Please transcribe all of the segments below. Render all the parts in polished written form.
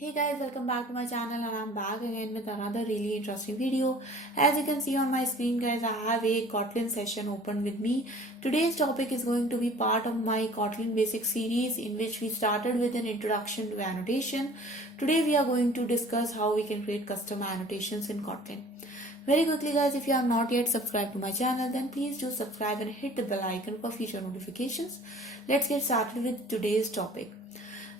Hey guys, welcome back to my channel and I'm back again with another really interesting video. As you can see on my screen guys, I have a Kotlin session open with me. Today's topic is going to be part of my Kotlin basic series in which we started with an introduction to annotation. Today we are going to discuss how we can create custom annotations in Kotlin. Very quickly guys, if you have not yet subscribed to my channel, then please do subscribe and hit the bell icon for future notifications. Let's get started with today's topic.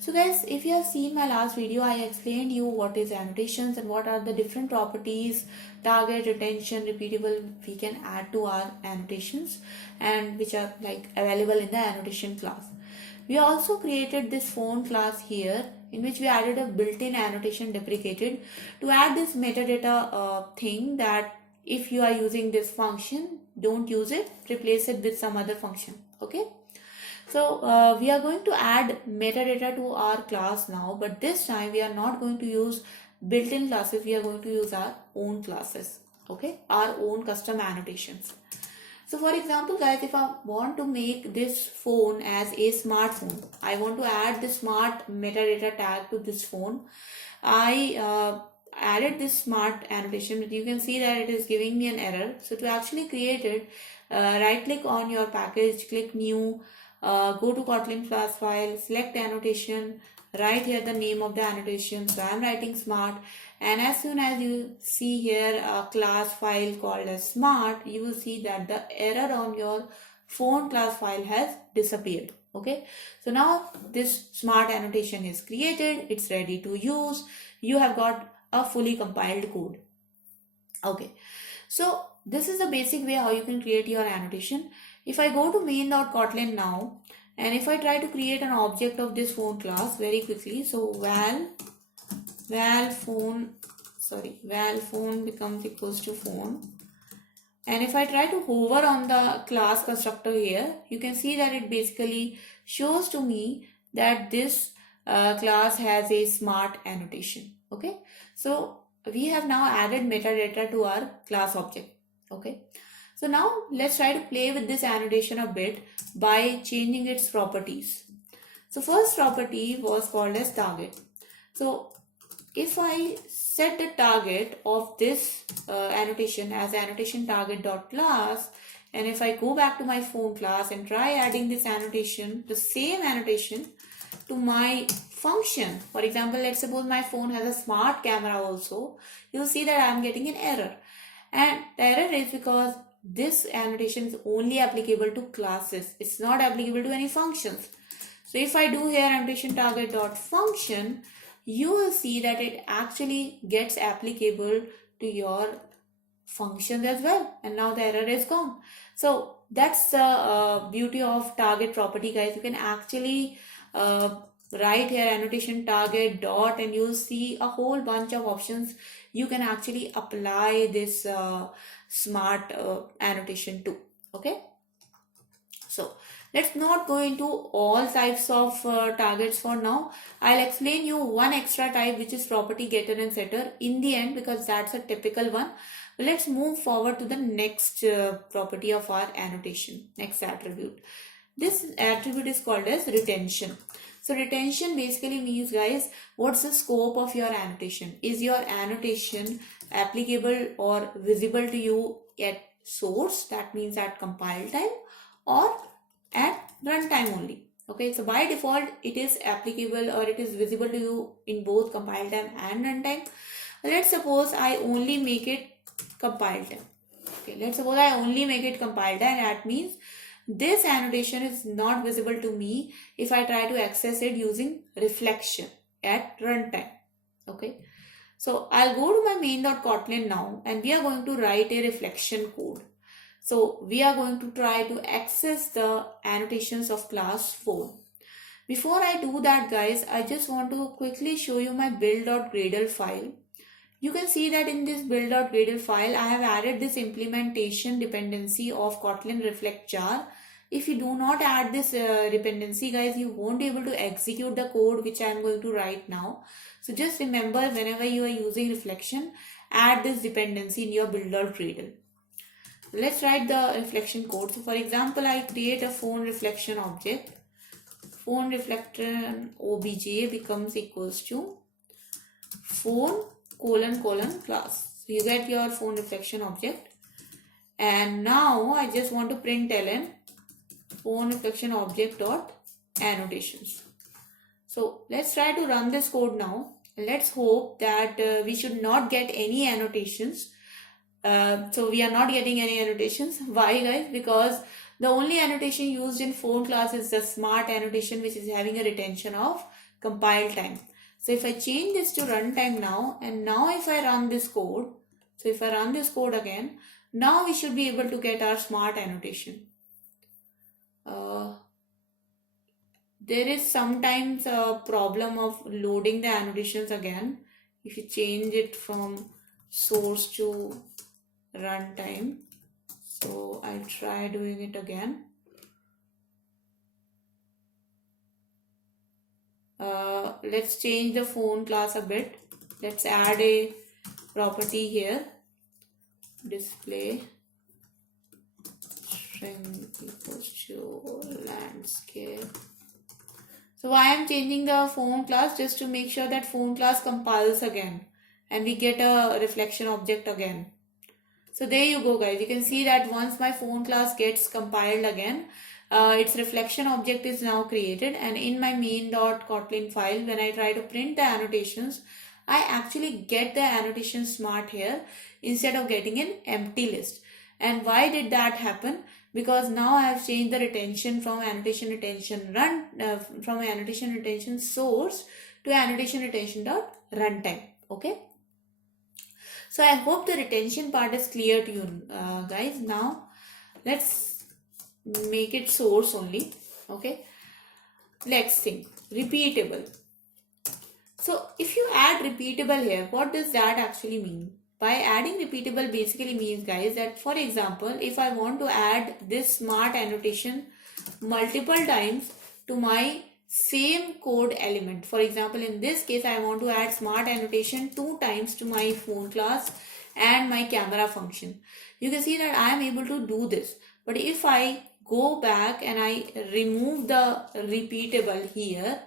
So guys, if you have seen my last video, I explained you what is annotations and what are the different properties, target, retention, repeatable we can add to our annotations and which are like available in the annotation class. We also created this phone class here in which we added a built-in annotation deprecated to add this metadata thing that if you are using this function, don't use it, replace it with some other function. Okay. So we are going to add metadata to our class now, but this time we are not going to use built-in classes. We are going to use our own classes, okay, our own custom annotations. So for example guys, if I want to make this phone as a smartphone, I want to add the smart metadata tag to this phone. I added this smart annotation, but you can see that it is giving me an error. So to actually create it, right click on your package, click new, go to Kotlin class file, select annotation, write here the name of the annotation. So I'm writing smart, and as soon as you see here a class file called as smart, you will see that the error on your phone class file has disappeared. Okay, so now this smart annotation is created, it's ready to use. You have got a fully compiled code. Okay, so this is the basic way how you can create your annotation. If I go to main.kotlin now, and if I try to create an object of this phone class very quickly, so val phone becomes equals to phone. And if I try to hover on the class constructor here, you can see that it basically shows to me that this class has a smart annotation. Okay, so we have now added metadata to our class object. Okay, so now let's try to play with this annotation a bit by changing its properties. So first property was called as target. So if I set the target of this annotation as annotation target dot class, and if I go back to my phone class and try adding this annotation, the same annotation to my function, for example, let's suppose my phone has a smart camera also, you'll see that I'm getting an error. And the error is because this annotation is only applicable to classes. It's not applicable to any functions. So if I do here annotation target dot function, you will see that it actually gets applicable to your functions as well, and now the error is gone. So that's the beauty of target property guys. You can actually write here annotation target dot, and you'll see a whole bunch of options you can actually apply this smart annotation to. Okay, so let's not go into all types of targets for now. I'll explain you one extra type, which is property getter and setter, in the end, because that's a typical one. Let's move forward to the next property of our annotation, next attribute. This attribute is called as retention. So retention basically means guys, what's the scope of your annotation? Is your annotation applicable or visible to you at source, that means at compile time, or at runtime only? Okay, so by default it is applicable or it is visible to you in both compile time and runtime. Let's suppose I only make it compile time. Okay, let's suppose I only make it compile time. That means this annotation is not visible to me if I try to access it using reflection at runtime. Okay, so I'll go to my main.kotlin now, and we are going to write a reflection code. So we are going to try to access the annotations of class phone. Before I do that guys, I just want to quickly show you my build.gradle file. You can see that in this build.gradle file, I have added this implementation dependency of Kotlin reflect jar. If you do not add this dependency guys, you won't be able to execute the code which I am going to write now. So just remember, whenever you are using reflection, add this dependency in your build.gradle. Let's write the reflection code. So for example, I create a phone reflection object. Phone reflection obj becomes equals to phone class. So you get your phone reflection object. And now I just want to print ln phone reflection object dot annotations. So let's try to run this code now. Let's hope that we should not get any annotations. So we are not getting any annotations. Why, guys? Because the only annotation used in phone class is the smart annotation, which is having a retention of compile time. So if I change this to runtime now, and now if I run this code, so if I run this code again, now we should be able to get our smart annotation. There is sometimes a problem of loading the annotations again. If you change it from source to runtime. So I'll try doing it again. Let's change the phone class a bit. Let's add a property here. Display string equals to landscape. So I am changing the phone class just to make sure that phone class compiles again and we get a reflection object again. So there you go, guys. You can see that once my phone class gets compiled again, its reflection object is now created, and in my main.kotlin file, when I try to print the annotations, I actually get the annotation smart here instead of getting an empty list. And why did that happen? Because now I have changed the retention from annotation retention from annotation retention source to annotation retention dot runtime. Okay. So I hope the retention part is clear to you, guys. Now let's make it source only. Okay. Next thing, repeatable. So if you add repeatable here, what does that actually mean? By adding repeatable basically means, guys, that for example, if I want to add this smart annotation multiple times to my same code element. For example, in this case, I want to add smart annotation 2 times to my phone class and my camera function. You can see that I am able to do this. But if I go back and I remove the repeatable here,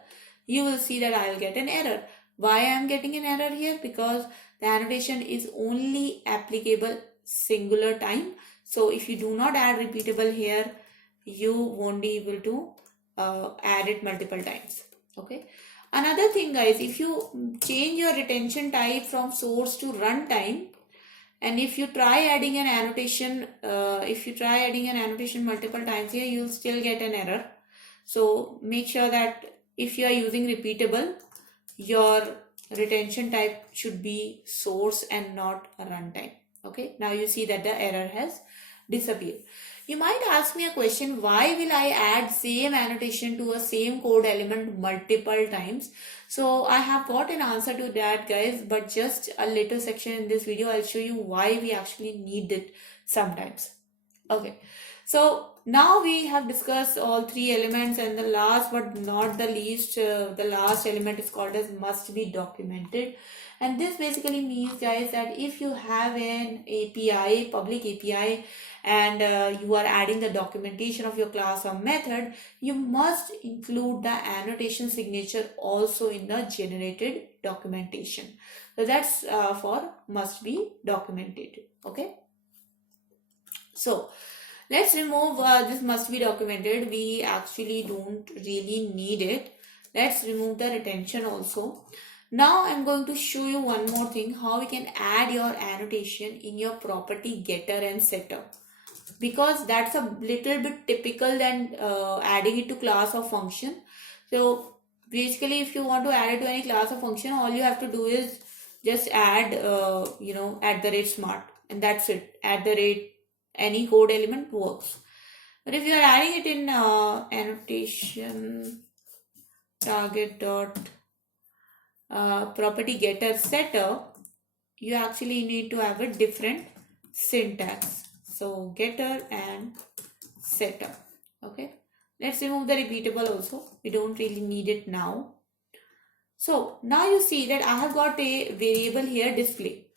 you will see that I will get an error. Why I am getting an error here? Because the annotation is only applicable singular time. So if you do not add repeatable here, you won't be able to add it multiple times. Okay. Another thing, guys, if you change your retention type from source to runtime, and if you try adding an annotation, multiple times here, you'll still get an error. So make sure that if you are using repeatable, your retention type should be source and not a runtime. Okay. Now you see that the error has disappeared. You might ask me a question, why will I add same annotation to a same code element multiple times? So I have got an answer to that, guys, but just a little section in this video, I'll show you why we actually need it sometimes. Okay. So now we have discussed all 3 elements, and the last but not the least, the last element is called as must be documented. And this basically means, guys, that if you have an API, public API, and you are adding the documentation of your class or method, you must include the annotation signature also in the generated documentation. So that's for must be documented. Okay. So let's remove this must be documented. We actually don't really need it. Let's remove the retention also. Now I'm going to show you one more thing, how we can add your annotation in your property getter and setter, because that's a little bit typical than adding it to class or function. So basically, if you want to add it to any class or function, all you have to do is just add @smart, and that's it. Any code element works. But if you are adding it in annotation target dot property getter setter, you actually need to have a different syntax. So getter and setter. Okay. Let's remove the repeatable also. We don't really need it now. So now you see that I have got a variable here, display,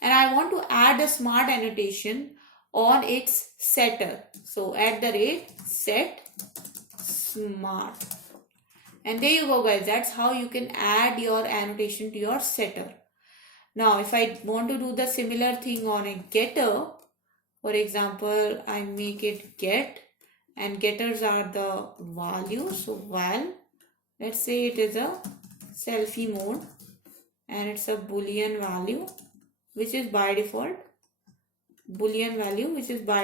and I want to add a smart annotation on its setter. So @set smart. And there you go, guys. That's how you can add your annotation to your setter. Now, if I want to do the similar thing on a getter, for example, I make it get, and getters are the values. So val, let's say it is a selfie mode, and it's a boolean value, which is by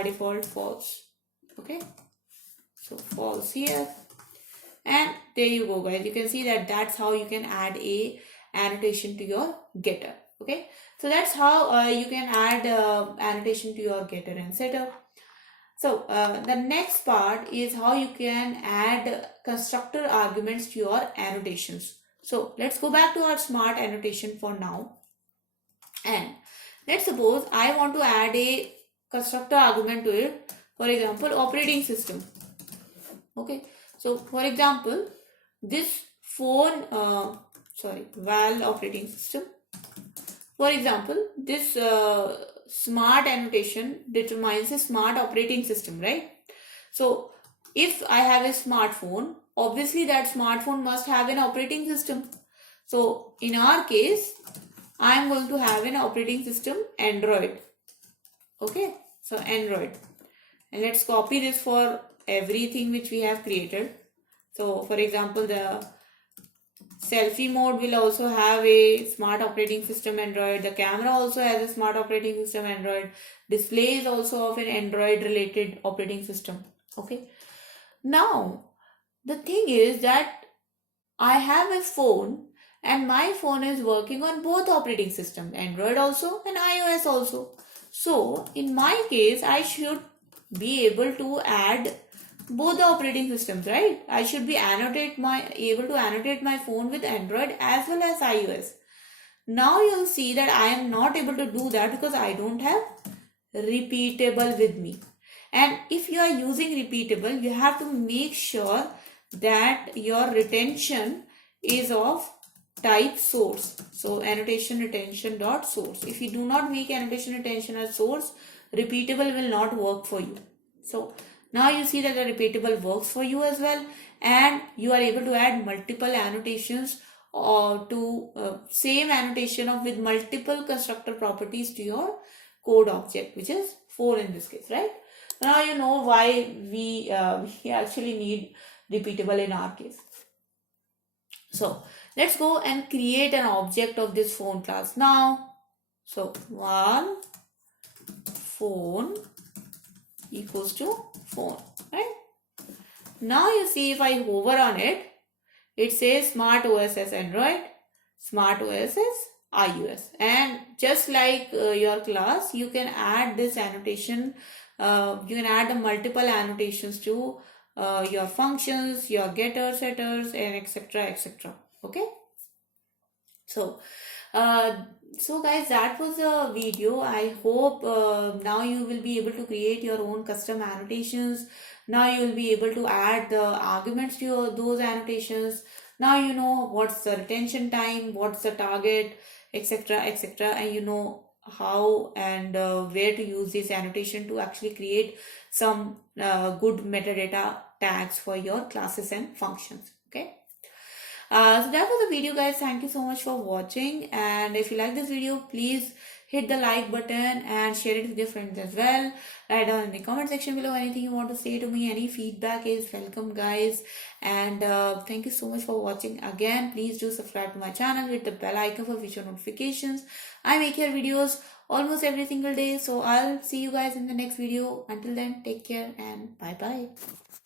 default false. Okay, so false here. And there you go, guys. You can see that that's how you can add a annotation to your getter. Okay, so that's how you can add annotation to your getter and setter. So the next part is how you can add constructor arguments to your annotations. So let's go back to our smart annotation for now. And let's suppose I want to add a constructor argument to it. For example, operating system. Okay, so for example, this phone, val operating system. For example, this smart annotation determines a smart operating system, right? So if I have a smartphone, obviously that smartphone must have an operating system. So in our case, I am going to have an operating system Android. Okay, so Android. And let's copy this for everything which we have created. So for example, the selfie mode will also have a smart operating system Android. The camera also has a smart operating system Android. Display is also of an Android related operating system. Okay. Now, the thing is that I have a phone and my phone is working on both operating systems, Android also and iOS also. So, in my case, I should be able to add both the operating systems, right? I should be able to annotate my phone with Android as well as iOS. Now you'll see that I am not able to do that because I don't have repeatable with me. And if you are using repeatable, you have to make sure that your retention is of type source. So annotation retention dot source. If you do not make annotation retention as source, repeatable will not work for you. So now you see that the repeatable works for you as well, and you are able to add multiple annotations or to same annotation of with multiple constructor properties to your code object, which is 4 in this case, right? Now you know why we actually need repeatable in our case. So let's go and create an object of this phone class now. So val phone equals to phone, right? Now you see if I hover on it, it says Smart OS as Android, Smart OS as iOS. And just like your class, you can add this annotation, you can add the multiple annotations to your functions, your getters, setters, and etc. etc. Okay. So guys, that was a video. I hope now you will be able to create your own custom annotations. Now you will be able to add the arguments to those annotations. Now you know what's the retention time, what's the target, etc. etc. and you know how and where to use this annotation to actually create some good metadata tags for your classes and functions. Okay. So that was the video, guys. Thank you so much for watching, and if you like this video, please hit the like button and share it with your friends as well. Write down in the comment section below anything you want to say to me. Any feedback is welcome, guys. And thank you so much for watching again. Please do subscribe to my channel, hit the bell icon for future notifications. I make here videos almost every single day, so I'll see you guys in the next video. Until then, take care and bye bye.